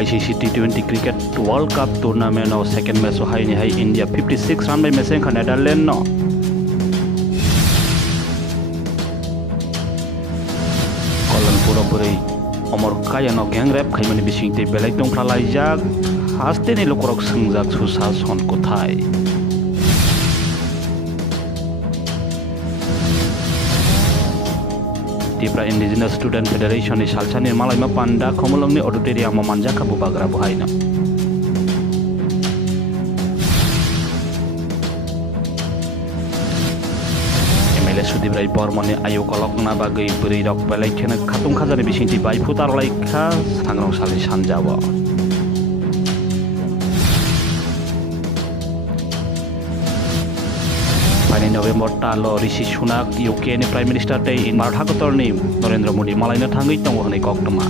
ICC T20 Cricket World Cup Tournament no second match so hai ni hai India 56 run by meseng kha Netherlands no kolan pura puri omor kaya no gang rap khaimani bisingtwi belai tongphralai jak hasteni lokorok sungjak susa son kothai Tipra Indigenous Student Federation ni salsani malaima panda khomolongni auditorium ma manja kabu bagra buhaina MLA Sudibrai Bormoni ayu kolokna bagwi buri rok belai khena khatung khajani bisingti bai futar laikha sangrong sali sanjawa Pani November talo Rishi Sunak UK ni Prime Minister tei in Martha Kotorni Narendra Modi malaina thangui tongo hani Koktwma